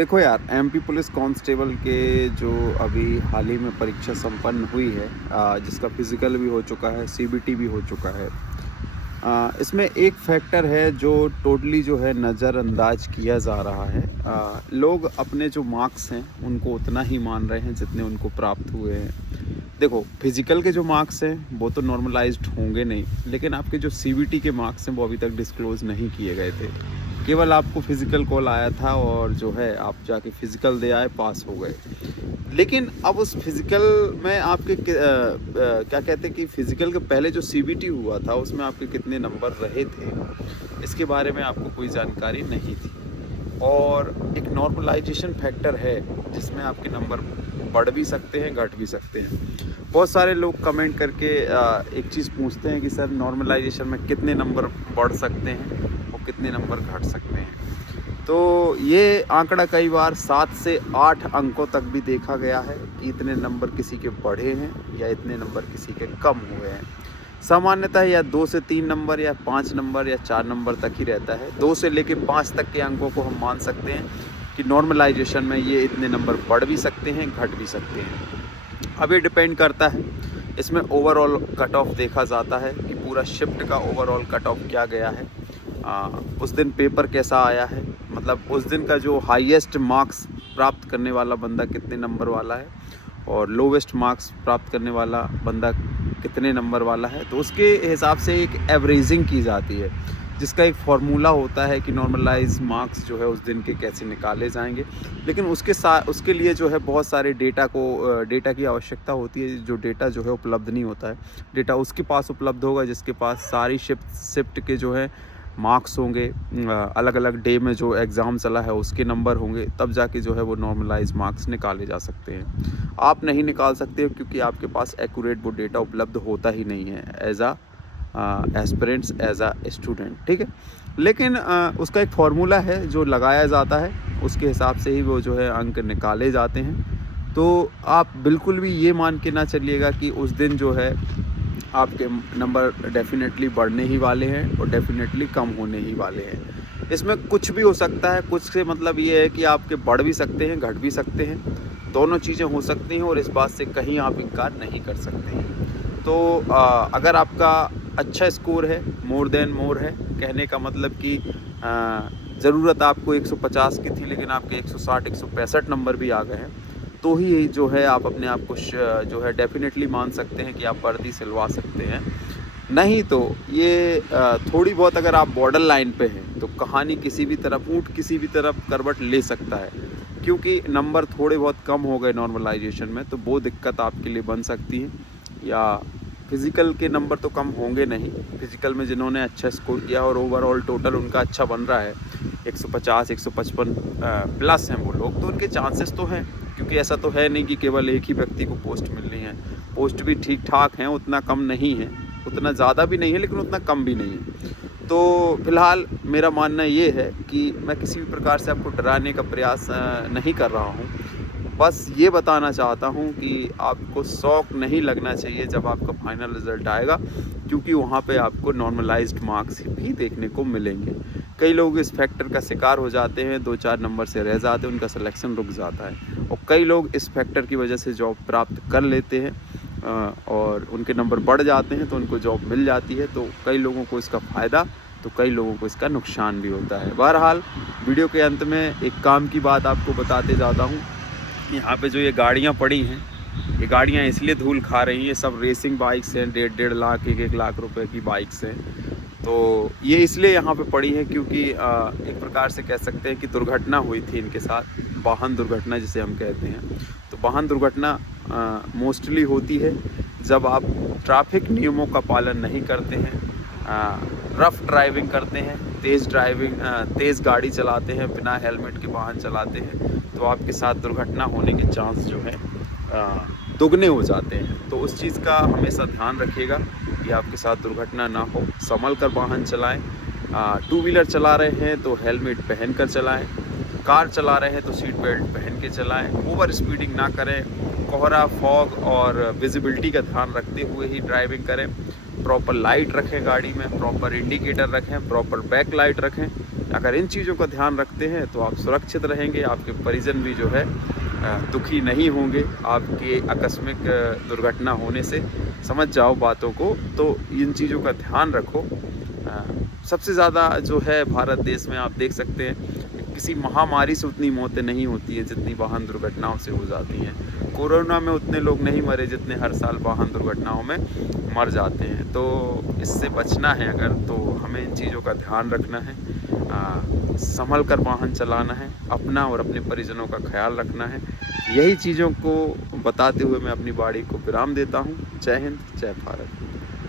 देखो यार, MP police constable के जो अभी हाल ही में परीक्षा संपन्न हुई है, जिसका फिजिकल भी हो चुका है, सीबीटी भी हो चुका है। इसमें एक फैक्टर है जो टोटली जो है नज़रअंदाज किया जा रहा है। लोग अपने जो मार्क्स हैं उनको उतना ही मान रहे हैं जितने उनको प्राप्त हुए हैं। देखो, फिजिकल के जो मार्क्स हैं वो तो नॉर्मलाइज्ड होंगे नहीं, लेकिन आपके जो सीबीटी के मार्क्स हैं वो अभी तक डिस्क्लोज़ नहीं किए गए थे। केवल आपको फिज़िकल कॉल आया था और जो है आप जाके फ़िज़िकल दे आए, पास हो गए। लेकिन अब उस फिज़िकल में आपके क्या कहते हैं कि फ़िज़िकल के पहले जो सीबीटी हुआ था उसमें आपके कितने नंबर रहे थे, इसके बारे में आपको कोई जानकारी नहीं थी। और एक नॉर्मलाइजेशन फैक्टर है जिसमें आपके नंबर बढ़ भी सकते हैं, घट भी सकते हैं। बहुत सारे लोग कमेंट करके एक चीज़ पूछते हैं कि सर, नॉर्मलाइजेशन में कितने नंबर बढ़ सकते हैं और कितने नंबर घट सकते हैं। तो ये आंकड़ा कई बार 7 से 8 अंकों तक भी देखा गया है कि इतने नंबर किसी के बढ़े हैं या इतने नंबर किसी के कम हुए हैं। सामान्यतः या 2 से 3 नंबर या 5 नंबर या 4 नंबर तक ही रहता है। 2 से लेके 5 तक के अंकों को हम मान सकते हैं कि नॉर्मलाइजेशन में ये इतने नंबर बढ़ भी सकते हैं, घट भी सकते हैं। अब ये डिपेंड करता है, इसमें ओवरऑल कट ऑफ देखा जाता है कि पूरा शिफ्ट का ओवरऑल कट ऑफ क्या गया है। उस दिन पेपर कैसा आया है, मतलब उस दिन का जो हाईएस्ट मार्क्स प्राप्त करने वाला बंदा कितने नंबर वाला है और लोवेस्ट मार्क्स प्राप्त करने वाला बंदा कितने नंबर वाला है। तो उसके हिसाब से एक एवरेजिंग की जाती है, जिसका एक फार्मूला होता है कि नॉर्मलाइज मार्क्स जो है उस दिन के कैसे निकाले जाएंगे। लेकिन उसके लिए जो है बहुत सारे डेटा की आवश्यकता होती है। जो डेटा जो है उपलब्ध नहीं होता है। डेटा उसके पास उपलब्ध होगा जिसके पास सारी शिफ्ट के जो है मार्क्स होंगे, अलग अलग डे में जो एग्ज़ाम चला है उसके नंबर होंगे, तब जाके जो है वो नॉर्मलाइज मार्क्स निकाले जा सकते हैं। आप नहीं निकाल सकते क्योंकि आपके पास एक्यूरेट वो डेटा उपलब्ध होता ही नहीं है एज आ एस्पिरेंट्स, एज आ स्टूडेंट, ठीक है। लेकिन उसका एक फार्मूला है जो लगाया जाता है, उसके हिसाब से ही वो जो है अंक निकाले जाते हैं। तो आप बिल्कुल भी ये मान के ना चलिएगा कि उस दिन जो है आपके नंबर डेफिनेटली बढ़ने ही वाले हैं और डेफिनेटली कम होने ही वाले हैं। इसमें कुछ भी हो सकता है। कुछ से मतलब ये है कि आपके बढ़ भी सकते हैं, घट भी सकते हैं, दोनों चीज़ें हो सकती हैं और इस बात से कहीं आप इनकार नहीं कर सकते हैं। तो अगर आपका अच्छा स्कोर है, मोर देन मोर है, कहने का मतलब कि ज़रूरत आपको 150 की थी लेकिन आपके 160 165 नंबर भी आ गए हैं, तो ही जो है आप अपने आप को जो है डेफिनेटली मान सकते हैं कि आप वर्दी सिलवा सकते हैं। नहीं तो ये थोड़ी बहुत अगर आप बॉर्डर लाइन पे हैं तो कहानी किसी भी तरफ, ऊँट किसी भी तरफ करवट ले सकता है, क्योंकि नंबर थोड़े बहुत कम हो गए नॉर्मलाइजेशन में तो वो दिक्कत आपके लिए बन सकती है। या फिज़िकल के नंबर तो कम होंगे नहीं, फिज़िकल में जिन्होंने अच्छा स्कोर किया और ओवरऑल टोटल उनका अच्छा बन रहा है, 150 155 प्लस हैं वो लोग, तो उनके चांसेस तो हैं। क्योंकि ऐसा तो है नहीं कि केवल एक ही व्यक्ति को पोस्ट मिलनी है। पोस्ट भी ठीक ठाक हैं, उतना कम नहीं है, उतना ज़्यादा भी नहीं है लेकिन उतना कम भी नहीं है। तो फिलहाल मेरा मानना ये है कि मैं किसी भी प्रकार से आपको डराने का प्रयास नहीं कर रहा हूँ। बस ये बताना चाहता हूँ कि आपको शौक नहीं लगना चाहिए जब आपका फाइनल रिज़ल्ट आएगा, क्योंकि वहाँ पे आपको नॉर्मलाइज्ड मार्क्स भी देखने को मिलेंगे। कई लोग इस फैक्टर का शिकार हो जाते हैं, 2-4 नंबर से रह जाते हैं, उनका सिलेक्शन रुक जाता है। और कई लोग इस फैक्टर की वजह से जॉब प्राप्त कर लेते हैं और उनके नंबर बढ़ जाते हैं तो उनको जॉब मिल जाती है। तो कई लोगों को इसका फ़ायदा, तो कई लोगों को इसका नुकसान भी होता है। बहरहाल, वीडियो के अंत में एक काम की बात आपको बताते जाता हूँ। यहाँ पे जो ये गाड़ियाँ पड़ी हैं, ये गाड़ियाँ इसलिए धूल खा रही हैं, ये सब रेसिंग बाइक्स हैं, 1.5 लाख 1 लाख रुपए की बाइक्स हैं। तो ये इसलिए यहाँ पे पड़ी है क्योंकि एक प्रकार से कह सकते हैं कि दुर्घटना हुई थी इनके साथ, वाहन दुर्घटना जिसे हम कहते हैं। तो वाहन दुर्घटना मोस्टली होती है जब आप ट्रैफिक नियमों का पालन नहीं करते हैं, रफ़ ड्राइविंग करते हैं, तेज़ गाड़ी चलाते हैं, बिना हेलमेट के वाहन चलाते हैं, तो आपके साथ दुर्घटना होने के चांस जो है दुगने हो जाते हैं। तो उस चीज़ का हमेशा ध्यान रखिएगा कि आपके साथ दुर्घटना ना हो, संभल कर वाहन चलाएं। टू व्हीलर चला रहे हैं तो हेलमेट पहन कर चलाएं, कार चला रहे हैं तो सीट बेल्ट पहन के चलाएं, ओवर स्पीडिंग ना करें, कोहरा, फॉग और विजिबिलिटी का ध्यान रखते हुए ही ड्राइविंग करें। प्रॉपर लाइट रखें गाड़ी में, प्रॉपर इंडिकेटर रखें, प्रॉपर बैक लाइट रखें अगर इन चीज़ों का ध्यान रखते हैं तो आप सुरक्षित रहेंगे, आपके परिजन भी जो है दुखी नहीं होंगे आपके आकस्मिक दुर्घटना होने से। समझ जाओ बातों को, तो इन चीज़ों का ध्यान रखो। सबसे ज़्यादा जो है भारत देश में आप देख सकते हैं किसी महामारी से उतनी मौतें नहीं होती हैं जितनी वाहन दुर्घटनाओं से हो जाती हैं। कोरोना में उतने लोग नहीं मरे जितने हर साल वाहन दुर्घटनाओं में मर जाते हैं। तो इससे बचना है अगर, तो हमें इन चीज़ों का ध्यान रखना है, संभल कर वाहन चलाना है, अपना और अपने परिजनों का ख्याल रखना है। यही चीज़ों को बताते हुए मैं अपनी वाणी को विराम देता हूँ। जय हिंद, जय भारत।